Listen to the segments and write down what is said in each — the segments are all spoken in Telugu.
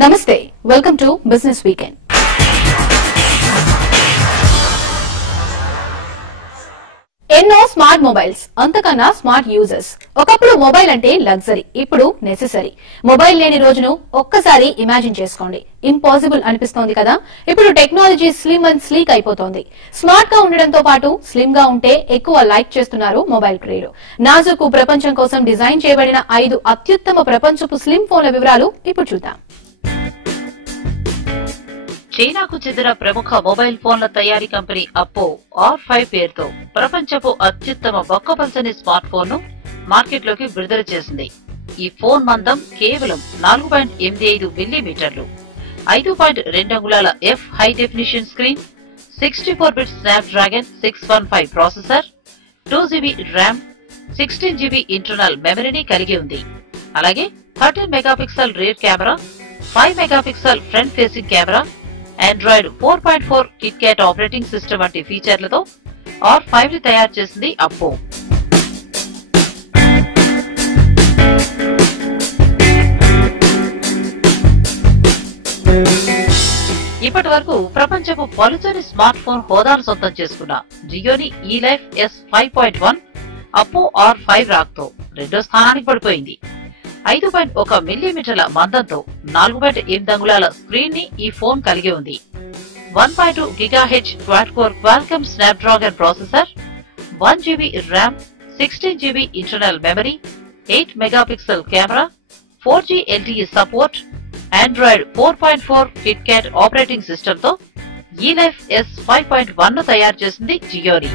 Namaste. Welcome to Business Weekend. ఎన్నో స్మార్ట్ మొబైల్స్ అంతకన్నా స్మార్ట్ యూజర్స్. ఒకప్పుడు మొబైల్ అంటే లగ్జరీ, ఇప్పుడు నెసెసరీ. మొబైల్ లేని రోజును ఒక్కసారి ఇమాజిన్ చేసుకోండి. ఇంపాసిబుల్ అనిపిస్తోంది కదా. ఇప్పుడు టెక్నాలజీ స్లిమ్ అండ్ స్లీక్ అయిపోతోంది. స్మార్ట్ గా ఉండడంతో పాటు స్లిమ్ గా ఉంటే ఎక్కువ లైక్ చేస్తున్నారు మొబైల్ ప్రియులు. నాజుకు ప్రపంచం కోసం డిజైన్ చేయబడిన 5 అత్యుత్తమ ప్రపంచపు స్లిమ్ ఫోన్ల వివరాలు ఇప్పుడు చూద్దాం. చైనాకు చెందిన ప్రముఖ మొబైల్ ఫోన్ల తయారీ కంపెనీ అప్పో R5 పేరుతో ప్రపంచపు అత్యుత్తమ బొక్కపల్చని స్మార్ట్ ఫోన్ ను మార్కెట్లోకి విడుదల చేసింది. ఈ ఫోన్ మందం కేవలం 4.85 మిల్లీమీటర్లు, 5.2 అంగుళాల F హై డెఫినిషన్ స్క్రీన్, 64-బిట్ Snapdragon 615 processor, 2GB RAM, 16GB internal మెమరీని కలిగి ఉంది. అలాగే 13 megapixel rear camera, 5 megapixel front facing camera, Android 4.4 KitKat operating system వంటి ఫీచర్లతో R5 ని తయారు చేసింది అప్పో. ఇప్పటి వరకు ప్రపంచపు పలుచని స్మార్ట్ ఫోన్ హోదాను సొంతం చేసుకున్న జియోని ఈలైఫ్ S5.1 అప్పో R5 రాక్తో రెండో స్థానానికి పడిపోయింది. 5.1 మిల్లీమీటర్ల మందంతో 4.8 అంగుళాల స్క్రీన్ ని ఈ ఫోన్ కలిగి ఉంది. 1.2 గిగాహెచ్ quad core Qualcomm Snapdragon processor, 1GB RAM, 16GB internal memory, 8 megapixel camera, 4G LTE support, Android 4.4 KitKat operating system తో ఈలైఫ్ S5.1 ను తయారు చేసింది జియోని.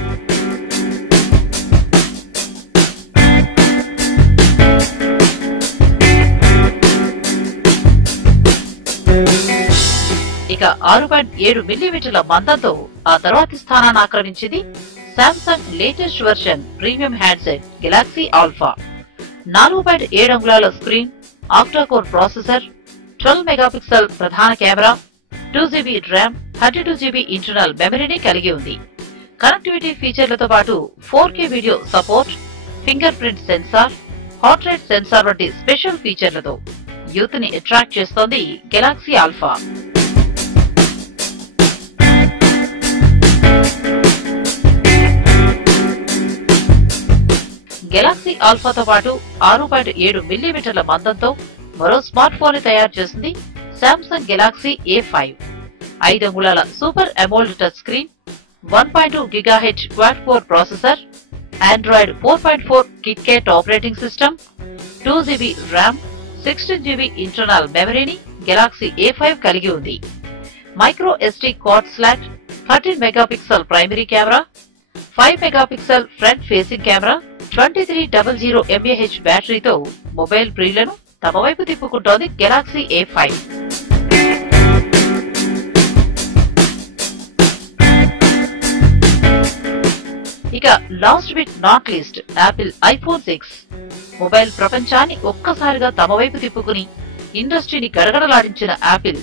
ఇక 6.7 మిల్లీమీటర్ల మందంతో ఆ తర్వాతి స్థానాన్ని ఆక్రమించింది Samsung latest version premium handset Galaxy Alpha. 4.7 అంగుళాల స్క్రీన్, ఆక్టాకోర్ ప్రాసెసర్, 12 మెగాపిక్సెల్ ప్రధాన camera, 2GB RAM, 32GB internal మెమరీని కలిగి ఉంది. కనెక్టివిటీ ఫీచర్లతో పాటు 4K video support, finger print sensor, heart rate sensor వంటి స్పెషల్ ఫీచర్లతో యూత్ ని అట్రాక్ట్ చేస్తోంది గెలాక్సీ ఆల్ఫా. గెలాక్సీ ఆల్ఫాతో పాటు 6.7 మిల్లీమీటర్ల మందంతో మరో స్మార్ట్ ఫోన్ ని తయారు చేసింది శాంసంగ్ గెలాక్సీ A5. 5 అంగుళాల సూపర్ అమోల్డ్ టచ్ స్క్రీన్, 1.2 గిగాహెచ్ quad core processor, Android 4.4 KitKat operating system, 2GB RAM, 16GB internal మెమరీని గెలాక్సీ A5 కలిగి ఉంది. Micro SD quad slot, 13 megapixel primary camera, 5 megapixel front facing camera, 2300 mAh బ్యాటరీతో మొబైల్ ప్రియులను తమ వైపు తిప్పుకుంటోంది గెలాక్సీ A5. ఇక last bit not least Apple iPhone 6. Mobile ప్రపంచాన్ని ఒక్కసారిగా తమ వైపు తిప్పుకుని ఇండస్ట్రీని గడగడలాడించిన యాపిల్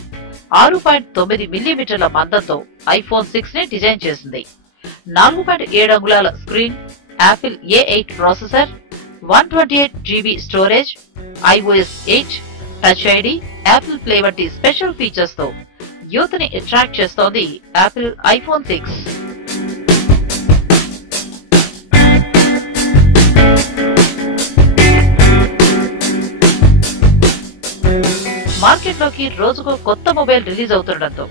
6.9 మిల్లీమీటర్ల మందంతో iPhone 6 ని డిజైన్ చేసింది. 4.7 అంగుళాల screen, Apple A8 processor, 128GB storage, iOS 8, touch ID, Apple play వంటి స్పెషల్ ఫీచర్స్ తో యూత్ ని అట్రాక్ట్ చేస్తోంది యాపిల్ iPhone 6. మార్కెట్లోకి రోజుకు కొత్త మొబైల్ రిలీజ్ అవుతుండటంతో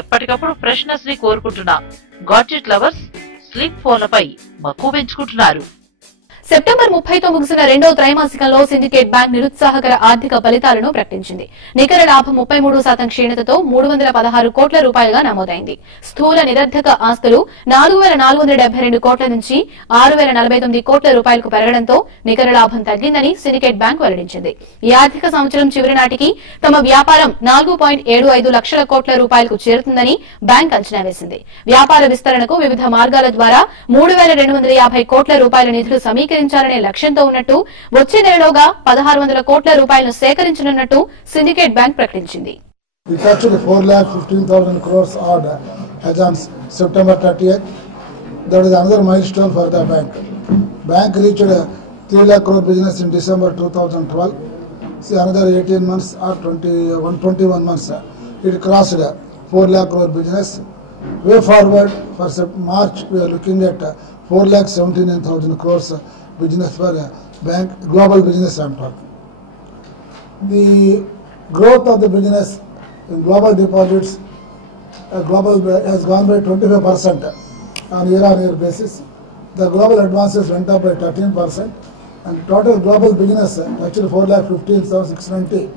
ఎప్పటికప్పుడు ఫ్రెష్నెస్ ని కోరుకుంటున్న గాడ్జెట్ లవర్స్ స్లిమ్ ఫోన్లపై మక్కువ పెంచుకుంటున్నారు. సెప్టెంబర్ 30తో ముగిసిన రెండో త్రైమాసికంలో సిండికేట్ బ్యాంక్ నిరుత్సాహకర ఆర్థిక ఫలితాలను ప్రకటించింది. నికర లాభం 33% క్షీణతతో 316 కోట్ల రూపాయలుగా నమోదైంది. స్థూల నిరర్ధక ఆస్తులు 4472 కోట్ల నుంచి 6049 కోట్ల రూపాయలకు పెరగడంతో నికర లాభం తగ్గిందని సిండికేట్ బ్యాంక్ వెల్లడించింది. ఈ ఆర్థిక సంవత్సరం చివరి నాటికి తమ వ్యాపారం 4.75 లక్షల కోట్ల రూపాయలకు చేరుతుందని బ్యాంక్ అంచనా వేసింది. వ్యాపార విస్తరణకు వివిధ మార్గాల ద్వారా 3250 కోట్ల రూపాయల నిధులు సమీకరించాలనే లక్ష్యంతో ఉన్నట్టు వచ్చే నెలలోగా 1600 కోట్ల రూపాయలను సేకరించనున్నట్టు సిండికేట్ బ్యాంక్ ప్రకటించింది. It's actually 4,15,000 crores odd as on September 30th. That is another milestone for the bank. Bank reached 3 lakh crore business in December 2012. See, another 18 months or 21 months, it crossed 4 lakh crore business. Way forward for March, we are looking at 4,79,000 crores business for bank, global business I'm talking. The growth of the business in global deposits, global has gone by 25% on year-on-year basis. The global advances went up by 13%, and total global business actually 4,15,690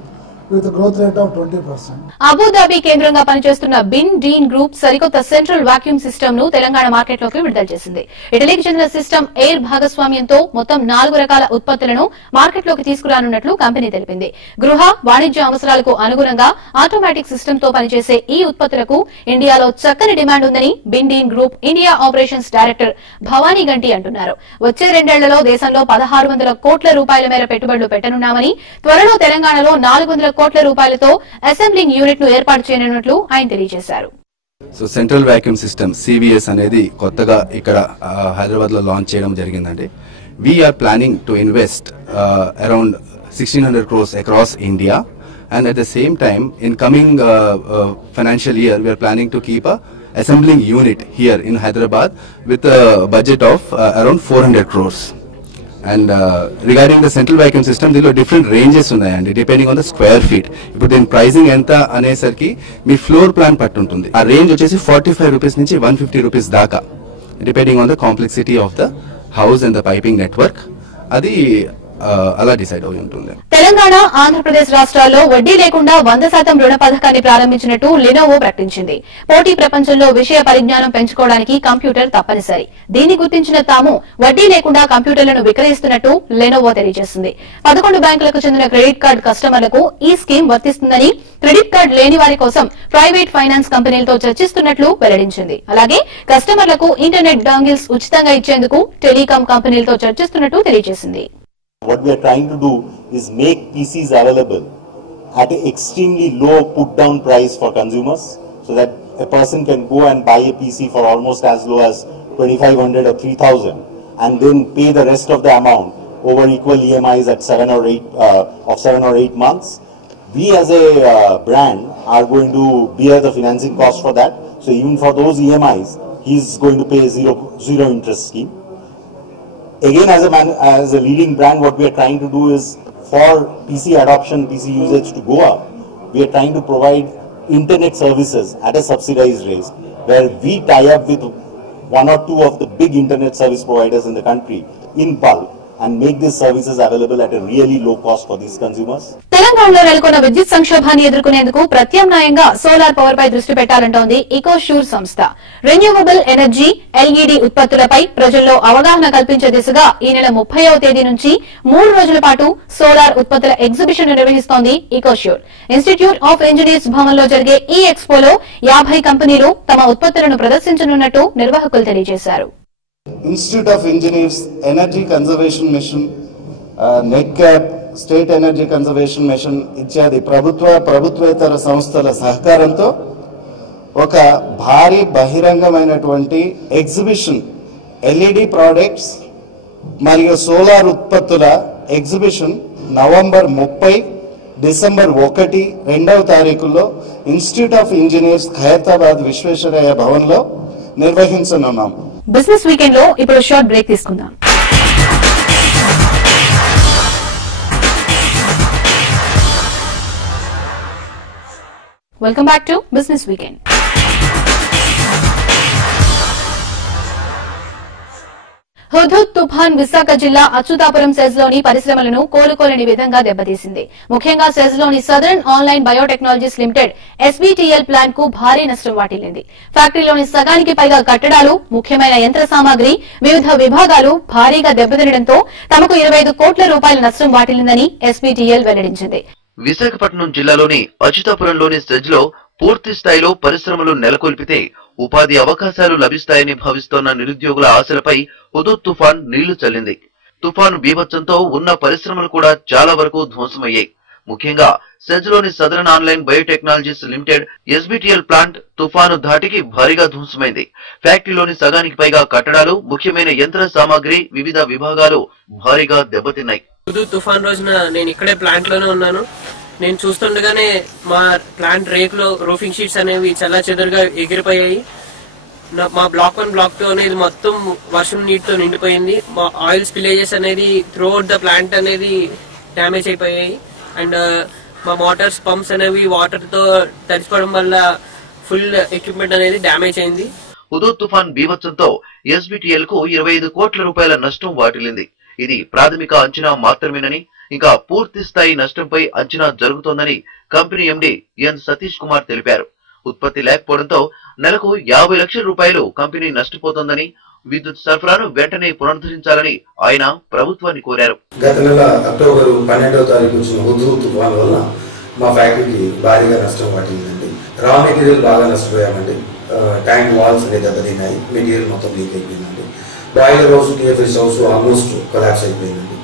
with a growth rate of 20%. Abu Dhabi కేంద్రంగా పనిచేస్తున్న బిన్ డీన్ గ్రూప్ సరికొత్త సెంట్రల్ వాక్యూమ్ సిస్టమ్ ను తెలంగాణ మార్కెట్ లోకి విడుదల చేసింది. ఇటలీకి చెందిన సిస్టమ్ ఎయిర్ భాగస్వామ్యంతో మొత్తం 4 రకాల ఉత్పత్తులను మార్కెట్ లోకి తీసుకురానున్నట్లు కంపెనీ తెలిపింది. గృహ వాణిజ్య అవసరాలకు అనుగుణంగా ఆటోమేటిక్ సిస్టమ్ తో పనిచేసే ఈ ఉత్పత్తులకు ఇండియాలో చక్కని డిమాండ్ ఉందని బిన్ డీన్ group India operations director Bhavani Ganti అంటున్నారు. వచ్చే 2 ఏళ్లలో దేశంలో 1600 కోట్ల రూపాయల మేర పెట్టుబడులు పెట్టనున్నామని, త్వరలో తెలంగాణలో 400 కోట్ల రూపాయలతో అసెంబ్లింగ్ యూనిట్ ను ఏర్పాటు చేయనున్నట్లు ఆయన తెలియజేశారు. So central vacuum system CVS అనేది కొత్తగా ఇక్కడ హైదరాబాద్ లో లాంచ్ చేయడం జరిగిందండి. We're planning to invest around 1600 crores across India, and at the same time in coming financial year we are planning to keep a assembling unit here in Hyderabad with a budget of around 400 crores. And regarding the central vacuum system, there are different ranges unnayandi depending on the square feet. Ippudu din pricing enta anesarki mee floor plan pattuntundi. Aa range vachesi 45 rupees nunchi 150 rupees daaka depending on the complexity of the house and the piping network. Adi అలా డిసైడ్ అయి ఉంటుంది. తెలంగాణ, ఆంధ్రప్రదేశ్ రాష్ట్రాల్లో వడ్డీ లేకుండా 100% రుణ పథకాన్ని ప్రారంభించినట్టు లెనోవో ప్రకటించింది. పోటీ ప్రపంచంలో విషయ పరిజ్ఞానం పెంచుకోవడానికి కంప్యూటర్ తప్పనిసరి. దీన్ని గుర్తించిన తాము వడ్డీ లేకుండా కంప్యూటర్లను విక్రయిస్తున్నట్టు లెనోవో తెలియజేసింది. 11 బ్యాంకులకు చెందిన క్రెడిట్ కార్డు కస్టమర్లకు ఈ స్కీమ్ వర్తిస్తుందని, క్రెడిట్ కార్డు లేని వారి కోసం ప్రైవేట్ ఫైనాన్స్ కంపెనీలతో చర్చిస్తున్నట్లు వెల్లడించింది. అలాగే కస్టమర్లకు ఇంటర్నెట్ డాంగిల్స్ ఉచితంగా ఇచ్చేందుకు టెలికాం కంపెనీలతో చర్చిస్తున్నట్టు తెలియజేసింది. What we are trying to do is make PCs available at an extremely low put down price for consumers, so that a person can go and buy a PC for almost as low as 2,500 or 3,000 and then pay the rest of the amount over equal EMIs at 7 or 8 months. We as a brand are going to bear the financing cost for that. So even for those EMIs, he is going to pay zero interest scheme. Again, as a leading brand, what we are trying to do is for PC adoption, PC usage to go up, we are trying to provide internet services at a subsidized rate, where we tie up with 1 or 2 of the big internet service providers in the country in bulk and make these services available at a really low cost for these consumers. తెలంగాణలో నెలకొన్న విద్యుత్ సంక్షోభాన్ని ఎదుర్కొనేందుకు ప్రత్యామ్నాయంగా సోలార్ పవర్ పై దృష్టి పెట్టాలంటోంది ఇకోష్యూర్ సంస్థ. రెన్యూవబుల్ ఎనర్జీ, ఎల్ఈడీ ఉత్పత్తులపై ప్రజల్లో అవగాహన కల్పించే దిశగా ఈ నెల 30వ తేదీ నుంచి 3 రోజుల పాటు సోలార్ ఉత్పత్తుల ఎగ్జిబిషన్ నిర్వహిస్తోంది ఇకోష్యూర్. ఇన్స్టిట్యూట్ ఆఫ్ ఇంజనీర్స్ భవన్లో జరిగే ఈ ఎక్స్పోలో 50 కంపెనీలు తమ ఉత్పత్తులను ప్రదర్శించనున్నట్టు నిర్వాహకులు తెలియజేశారు. Institute of Engineers Energy Conservation Mission, NETCAP, State Energy Conservation Mission ఇత్యాది ప్రభుత్వేతర సంస్థల సహకారంతో ఒక భారీ బహిరంగమైనటువంటి ఎగ్జిబిషన్, ఎల్ఈడి ప్రోడక్ట్స్ మరియు సోలార్ ఉత్పత్తుల ఎగ్జిబిషన్ నవంబర్ 30, డిసెంబర్ 1, 2వ తారీఖుల్లో Institute of Engineers Khairatabad Visvesvaraya భవన్లో నిర్వహించనున్నాం. బిజినెస్ వీకెండ్ లో ఇప్పుడు షార్ట్ బ్రేక్ తీసుకుందాం. Welcome back to business weekend. Hudhud తుఫాన్ విశాఖ జిల్లా అచ్యుతాపురం సెజ్లోని పరిశ్రమలను కోలుకోలేని విధంగా దెబ్బతీసింది. ముఖ్యంగా సెజ్లోని southern online biotechnologies limited ఎస్బీటీఎల్ plant కు భారీ నష్టం వాటిల్లింది. ఫ్యాక్టరీలోని సగానికి పైగా కట్టడాలు, ముఖ్యమైన యంత్ర సామాగ్రి, వివిధ విభాగాలు భారీగా దెబ్బతినడంతో తమకు 25 కోట్ల రూపాయల నష్టం వాటిల్లిందని ఎస్బీటీఎల్ వెల్లడించింది. విశాఖపట్నం జిల్లాలోని అచ్యుతాపురంలోని సెజ్ లో పూర్తి స్థాయిలో పరిశ్రమలు నెలకొల్పితే ఉపాధి అవకాశాలు లభిస్తాయని భావిస్తోన్న నిరుద్యోగుల ఆశలపై హుదూద్ తుఫాన్ నీళ్లు చల్లింది. తుఫాను బీభత్సంతో ఉన్న పరిశ్రమలు కూడా చాలా వరకు ధ్వంసమయ్యాయి. ముఖ్యంగా సెజ్ లోని southern online biotechnologies limited ఎస్బీటీఎల్ plant తుఫాను ధాటికి భారీగా ధ్వంసమైంది. ఫ్యాక్టరీలోని సగానికి పైగా కట్టడాలు, ముఖ్యమైన యంత్ర సామాగ్రి, వివిధ విభాగాలు భారీగా దెబ్బతిన్నాయి. హుదూద్ తుఫాన్ రోజున నేను ఇక్కడే ప్లాంట్ లోనే ఉన్నాను. నేను చూస్తుండగానే మా ప్లాంట్ రేకులో రూఫింగ్ షీట్స్ అనేవి చల్లా చెదురుగా ఎగిరిపోయాయి. మా బ్లాక్ 1 బ్లాక్ 2 అనేది మొత్తం వర్షం నీటితో నిండిపోయింది. మా ఆయిల్ స్పిలేజెస్ అనేది త్రూఅవుట్ ద ప్లాంట్ అనేది డ్యామేజ్ అయిపోయాయి. అండ్ మా మోటార్స్ పంప్స్ అనేవి వాటర్ తో తడిసిపోవడం వల్ల ఫుల్ ఎక్విప్మెంట్ అనేది డ్యామేజ్ అయింది. హుదూద్ తుఫాన్ బీభత్సంతో ఎస్బిటిఎల్ కు 25 కోట్ల రూపాయల నష్టం వాటిల్లింది. ఇది ప్రాథమిక అంచనా మాత్రమేనని, ఇంకా పూర్తి స్థాయి నష్టంపై అంచనా జరుగుతోందని కంపెనీ ఎండీ ఎన్ సతీష్ కుమార్ తెలిపారు. ఉత్పత్తి లేకపోవడంతో నెలకు 50 లక్షల రూపాయలు కంపెనీ నష్టపోతోందని, విద్యుత్ సరఫరాను వెంటనే పునరుద్ధరించాలని ఆయన ప్రభుత్వాన్ని కోరారు. గత నెల అక్టోబర్ 12వ తారీఖు వచ్చిన హుదూద్ తుఫాన్ వల్ల మా ఫ్యాక్టరీకి భారీగా నష్టం వాటిల్లిందండి. రా మెటీరియల్ బాగా నష్టపోయామండి. ట్యాంక్ వాల్స్ అనేది దెబ్బతిన్నాయి. మెటీరియల్ మొత్తం లీక్ అయిపోయిందండి. Boiler house, TFS house almost collapse అయిపోయిందండి.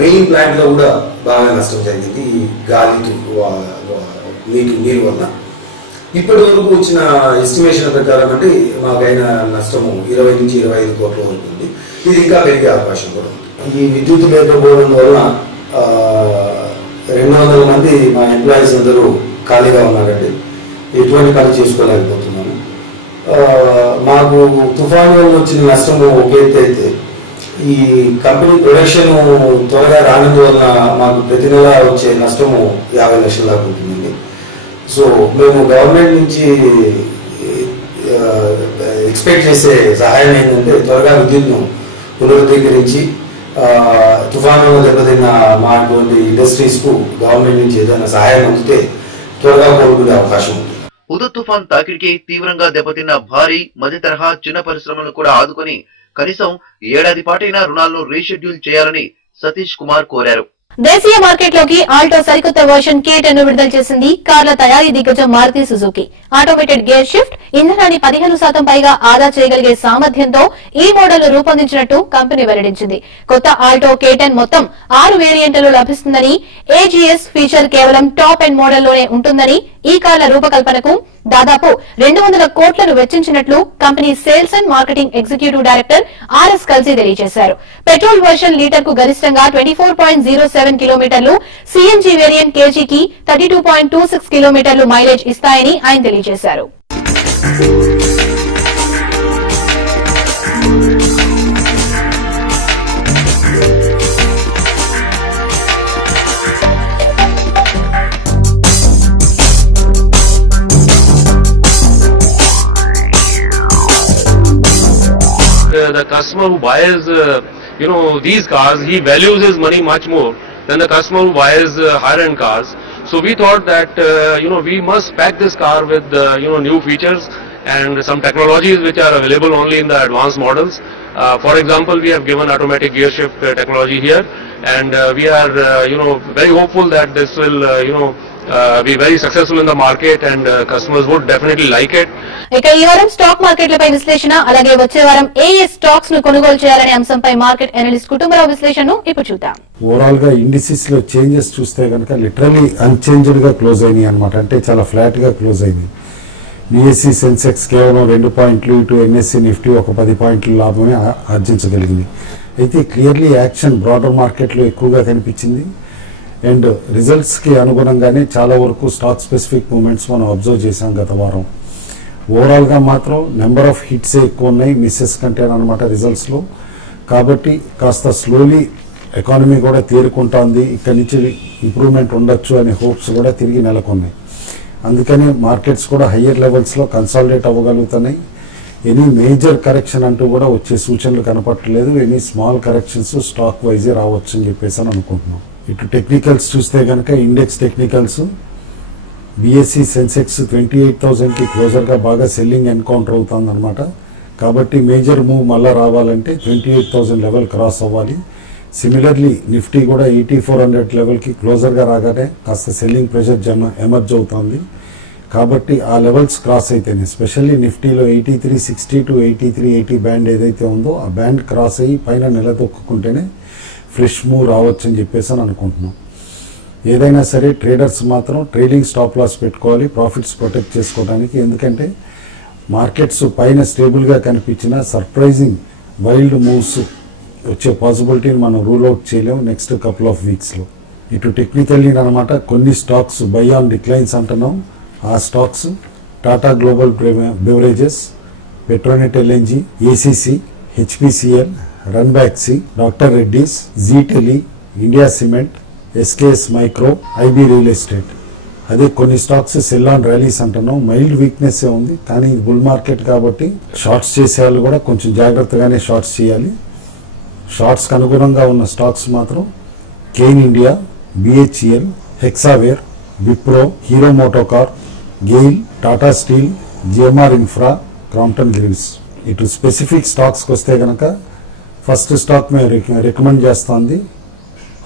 మెయిన్ ప్లాంట్ లో కూడా బాగా నష్టం జరిగింది ఈ గాలికి నీరు వల్ల. ఇప్పటి వరకు వచ్చిన ఎస్టిమేషన్ ప్రకారం అంటే మాకైన నష్టము 20 నుంచి 25 కోట్ల వరకు ఉంది. ఇది ఇంకా పెరిగే అవకాశం కూడా ఉంది. ఈ విద్యుత్ లేకపోవడం వల్ల 200 మంది మా ఎంప్లాయీస్ అందరూ ఖాళీగా ఉన్నారండి. ఎటువంటి పని చేసుకోలేకపోతున్నాము. మాకు తుఫాను వల్ల వచ్చిన నష్టము ఒక ఎత్తు అయితే, ఈ కంపెనీ ప్రొడక్షన్ త్వరగా రానందువల్ల మాకు ప్రతి నెల వచ్చే నష్టము 50 లక్షల దాకా ఉంటుందండి. సో మేము గవర్నమెంట్ నుంచి ఎక్స్పెక్ట్ చేసే సహాయం ఏంటంటే త్వరగా విద్యుత్ను పునరుద్ధరించి తుఫాను దెబ్బతిన్న మా అటువంటి ఇండస్ట్రీస్ కు గవర్నమెంట్ నుంచి ఏదైనా సహాయం అందితే త్వరగా కోలుకునే అవకాశం ఉంది. హుదూద్ తుఫాన్ తాకిడికి తీవ్రంగా దెబ్బతిన్న భారీ మధ్య తరహా చిన్న పరిశ్రమలను కూడా ఆదుకొని కనీసం 1 ఏడాది పాటైన రుణాలను రీషెడ్యూల్ చేయాలని సతీష్ కుమార్ కోరారు. దేశీయ మార్కెట్లోకి ఆల్టో సరికొత్త వర్షన్ K10 ను విడుదల చేసింది కార్ల తయారీ దిగ్గజం Maruti Suzuki. Automated gear shift, ఇంధనాన్ని 15% పైగా ఆదా చేయగలిగే సామర్థ్యంతో ఈ మోడల్ ను రూపొందించినట్టు కంపెనీ వెల్లడించింది. కొత్త ఆల్టో K10 మొత్తం 6 వేరియంట్లలో లభిస్తుందని, AGS ఫీచర్ కేవలం టాప్ ఎండ్ మోడల్లోనే ఉంటుందని, ఈ కార్ల రూపకల్పనకు దాదాపు 200 కోట్లను వెచ్చించినట్లు company sales and marketing executive director RS Kalsi తెలియజేశారు. పెట్రోల్ వర్షన్ లీటర్ కు గరిష్టంగా 24.07 కిలోమీటర్లు, CNG వేరియంట్ కేజీకి 32.26 కిలోమీటర్లు మైలేజ్ ఇస్తాయని ఆయన తెలియజేశారు. The customer who buys, these cars, he values his money much more than the customer who buys higher-end cars. So we thought that, we must pack this car with, new features and some technologies which are available only in the advanced models. For example, we have given automatic gear shift technology here, and we are, very hopeful that this will, be very successful in the market, and customers would definitely like it. ఇక ఈ వారం స్టాక్ మార్కెట్లపై విశ్లేషణ, అలాగే వచ్చే వారం ఏ స్టాక్స్ ను కొనుగోలు చేయాలనే అంశంపై మార్కెట్ అనలిస్ట్ కుటుంబరావు విశ్లేషణను ఇప్పుడు చూద్దాం. ఓవరాల్ గా ఇండిసెస్ లో చేంజెస్ చూస్తే కనుక లిటరలీ అన్చేంజ్డ్ గా క్లోజ్ అయినాయి అనమాట. అంటే చాలా ఫ్లాట్ గా క్లోజ్ అయినాయి. BSE సెన్సెక్స్ కేవలం 2 పాయింట్లు, ఇటు NSE నిఫ్టీ ఒక 10 పాయింట్ల లాభమే ఆర్జించగలిగింది. అయితే క్లియర్లీ యాక్షన్ బ్రాడర్ మార్కెట్ లో ఎక్కువగా కనిపించింది. అండ్ రిజల్ట్స్ కి అనుగుణంగానే చాలా వరకు స్టాక్ స్పెసిఫిక్ మూమెంట్స్ మనం అబ్జర్వ్ చేశాం గత వారం. ఓవరాల్ గా మాత్రం నెంబర్ ఆఫ్ హిట్స్ ఎక్కువ ఉన్నాయి మిస్సెస్ కంటే అనమాట రిజల్ట్స్ లో. కాబట్టి కాస్త స్లోలీ ఎకానమీ కూడా తేరుకుంటోంది, ఇక్కడి నుంచి ఇంప్రూవ్మెంట్ ఉండొచ్చు అనే హోప్స్ కూడా తిరిగి నెలకొన్నాయి. అందుకని మార్కెట్స్ కూడా హయ్యర్ లెవెల్స్ లో కన్సాలిడేట్ అవ్వగలుగుతున్నాయి. ఎనీ మేజర్ కరెక్షన్ అంటూ కూడా వచ్చే సూచనలు కనపట్టలేదు. ఎనీ స్మాల్ కరెక్షన్స్ స్టాక్ వైజే రావచ్చు అని చెప్పేసి అని అనుకుంటున్నాం. ఇటు టెక్నికల్స్ చూస్తే కనుక ఇండెక్స్ టెక్నికల్స్ BSE సెన్సెక్స్ 28,000 కి క్లోజర్ గా బాగా సెల్లింగ్ ఎన్కౌంటర్ అవుతుంది అనమాట. కాబట్టి మేజర్ మూవ్ మళ్ళా రావాలంటే 28,000 లెవెల్ క్రాస్ అవ్వాలి. సిమిలర్లీ నిఫ్టీ కూడా 8400 లెవెల్ కి క్లోజర్ గా రాగానే కాస్త సెల్లింగ్ ప్రెషర్ ఎమర్జ్ అవుతుంది. కాబట్టి ఆ లెవెల్స్ క్రాస్ అయితేనే, స్పెషల్లీ నిఫ్టీలో 8360 టు 8380 బ్యాండ్ ఏదైతే ఉందో ఆ బ్యాండ్ క్రాస్ అయ్యి పైన నిలదొక్కుంటేనే ఫ్రెష్ మూవ్ రావచ్చు అని చెప్పేసి అని అనుకుంటున్నాం. ఏదైనా సరే ట్రేడర్స్ మాత్రం ట్రేడింగ్ స్టాప్ లాస్ పెట్టుకోవాలి ప్రాఫిట్స్ ప్రొటెక్ట్ చేసుకోవడానికి. ఎందుకంటే మార్కెట్స్ పైన స్టేబుల్ గా కనిపించిన సర్ప్రైజింగ్ వైల్డ్ మూవ్స్ వచ్చే పాసిబిలిటీని మనం రూల్ అవుట్ చేయలేము నెక్స్ట్ కపుల్ ఆఫ్ వీక్స్లో. ఇటు టెక్నికల్లీ అనమాట కొన్ని స్టాక్స్ బై ఆన్ డిక్లైన్స్ అంటున్నాం. ఆ stocks Tata Global Beverages, Petronet LNG, ACC, HPCL, Ranbaxy, doctor Reddy's, Zee Tele, India Cement, SKS Micro, IB Real Estate. అదే కొన్ని స్టాక్స్ సెల్ ఆన్ ర్యాలీస్ అంటున్నాం. మైల్డ్ వీక్నెస్ ఉంది, కానీ ఇది బుల్ మార్కెట్ కాబట్టి షార్ట్స్ చేసే వాళ్ళు కూడా కొంచెం జాగ్రత్తగానే షార్ట్స్ చేయాలి. షార్ట్స్కి అనుగుణంగా ఉన్న స్టాక్స్ మాత్రం Cairn India, BHEL, Hexaware, Wipro, Hero MotoCorp, GAIL, Tata Steel, GMR Infra, Crompton Greaves. ఇటు స్పెసిఫిక్ స్టాక్స్కి వస్తే కనుక ఫస్ట్ స్టాక్ మేము రికమెండ్ చేస్తుంది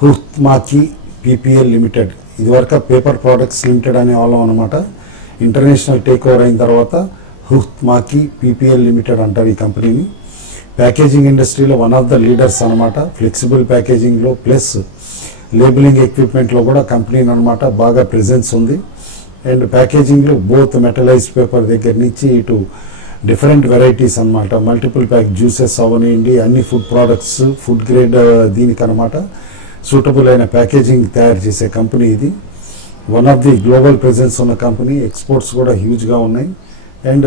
హుర్త్మాకి పీపీఎల్ లిమిటెడ్. ఇదివరకు పేపర్ ప్రొడక్ట్స్ లిమిటెడ్ అనే వాళ్ళం అనమాట. ఇంటర్నేషనల్ టేక్ ఓవర్ అయిన తర్వాత హుర్త్మాకి పీపీఎల్ లిమిటెడ్ అంటారు ఈ కంపెనీని. ప్యాకేజింగ్ ఇండస్ట్రీలో వన్ ఆఫ్ ద లీడర్స్ అనమాట. ఫ్లెక్సిబుల్ ప్యాకేజింగ్లో ప్లస్ లేబులింగ్ ఎక్విప్మెంట్లో కూడా కంపెనీ అనమాట బాగా ప్రెజెన్స్ ఉంది. అండ్ ప్యాకేజింగ్లో బోత్ మెటలైజ్డ్ పేపర్ దగ్గర నుంచి ఇటు డిఫరెంట్ వెరైటీస్ అనమాట. మల్టిపుల్ ప్యాక్ జ్యూసెస్ అవనివ్వండి, అన్ని ఫుడ్ ప్రోడక్ట్స్, ఫుడ్ గ్రేడ్ దీనికి అనమాట సూటబుల్ అయిన ప్యాకేజింగ్ తయారు చేసే కంపెనీ ఇది. One of the global presence ఉన్న కంపెనీ. ఎక్స్పోర్ట్స్ కూడా హ్యూజ్గా ఉన్నాయి. అండ్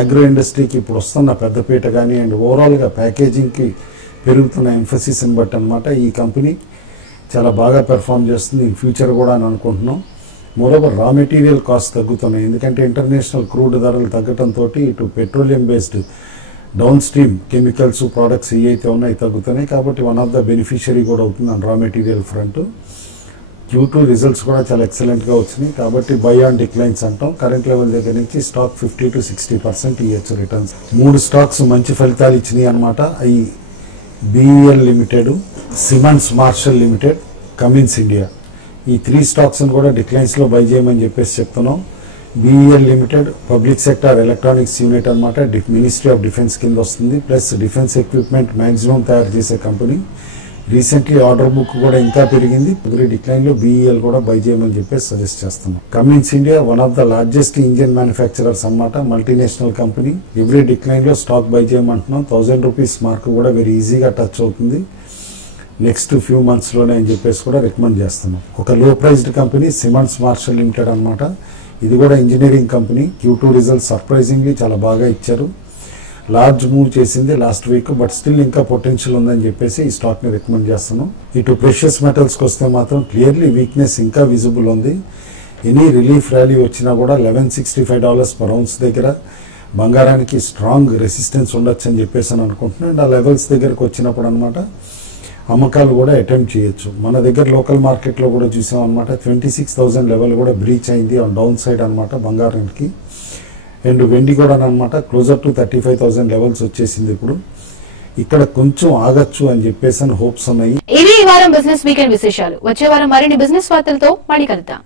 అగ్రో ఇండస్ట్రీకి ఇప్పుడు వస్తున్న పెద్దపీట కానీ అండ్ ఓవరాల్గా ప్యాకేజింగ్కి పెరుగుతున్న ఎంఫసిస్ని బట్టి అనమాట ఈ కంపెనీ చాలా బాగా పెర్ఫామ్ చేస్తుంది ఇన్ ఫ్యూచర్ కూడా అని అనుకుంటున్నాం. మోరోవర్ రా మెటీరియల్ కాస్ట్ తగ్గుతున్నాయి, ఎందుకంటే ఇంటర్నేషనల్ క్రూడ్ ధరలు తగ్గడంతో ఇటు petroleum based down stream chemicals products ఏవైతే ఉన్నాయో తగ్గుతున్నాయి. కాబట్టి వన్ ఆఫ్ ద బెనిఫిషియరీ కూడా అవుతుంది raw material front. Q2 results కూడా చాలా ఎక్సలెంట్గా వచ్చినాయి. కాబట్టి బై ఆన్ డిక్లైన్స్ అంటాం. కరెంట్ లెవెల్ దగ్గర నుంచి స్టాక్ 50 to 60% ఇవ్వచ్చు రిటర్న్స్. 3 స్టాక్స్ మంచి ఫలితాలు ఇచ్చినాయి అనమాట. అవి BEL limited, Siemens martial limited, Cummins India. ఈ 3 స్టాక్స్ని కూడా డిక్లైన్స్లో బై చేయమని చెప్పేసి చెప్తున్నాం. BEL limited public sector electronics unit అనమాట. మినిస్ట్రీ ఆఫ్ డిఫెన్స్ కింద వస్తుంది. ప్లస్ డిఫెన్స్ ఎక్విప్మెంట్ మ్యాక్సిమం తయారు చేసే కంపెనీ. రీసెంట్లీ ఆర్డర్ బుక్ కూడా ఇంకా పెరిగింది. డిక్లైన్లో BEL కూడా బై చేయమని చెప్పేసి సజెస్ట్ చేస్తున్నాం. Cummins India one of the largest engine manufacturers అనమాట. Multinational company. ఎవ్రీ డిక్లైన్లో స్టాక్ బై చేయమంటున్నాం. 1000 రూపీస్ మార్క్ కూడా వెరీ ఈజీగా టచ్ అవుతుంది నెక్స్ట్ ఫ్యూ మంత్స్లోనే అని చెప్పేసి కూడా రికమెండ్ చేస్తున్నాం. ఒక low priced company Simmonds martial limited అనమాట. ఇది కూడా engineering company. Q2 results surprisingly చాలా బాగా ఇచ్చారు. లార్జ్ మూవ్ చేసింది లాస్ట్ వీక్, బట్ స్టిల్ ఇంకా పొటెన్షియల్ ఉందని చెప్పేసి ఈ స్టాక్ని రికమెండ్ చేస్తున్నాం. ఇటు ప్రెషియస్ మెటల్స్కి వస్తే మాత్రం క్లియర్లీ వీక్నెస్ ఇంకా విజిబుల్ ఉంది. ఎనీ రిలీఫ్ ర్యాలీ వచ్చినా కూడా $1165 పర్ ఔన్స్ దగ్గర బంగారానికి స్ట్రాంగ్ రెసిస్టెన్స్ ఉండొచ్చు అని చెప్పేసి అని అనుకుంటున్నాను. అండ్ ఆ లెవెల్స్ దగ్గరకు వచ్చినప్పుడు అనమాట అమ్మకాలు కూడా అటెంప్ట్ చేయొచ్చు. మన దగ్గర లోకల్ మార్కెట్లో కూడా చూసాం అనమాట. 26,000 లెవెల్ కూడా బ్రీచ్ అయింది ఆన్ డౌన్ సైడ్ అనమాట బంగారానికి. అండ్ వెండి కూడా అనమాట క్లోజర్ టు 35,000 లెవెల్స్ వచ్చేసింది. ఇప్పుడు ఇక్కడ కొంచెం ఆగచ్చు అని చెప్పేసి హోప్స్ ఉన్నాయి. ఇవి ఈ వారం బిజినెస్ వీకెండ్ విశేషాలు. వచ్చే వారం మరిన్ని బిజినెస్ వార్తలతో మళ్ళీ కలుద్దాం.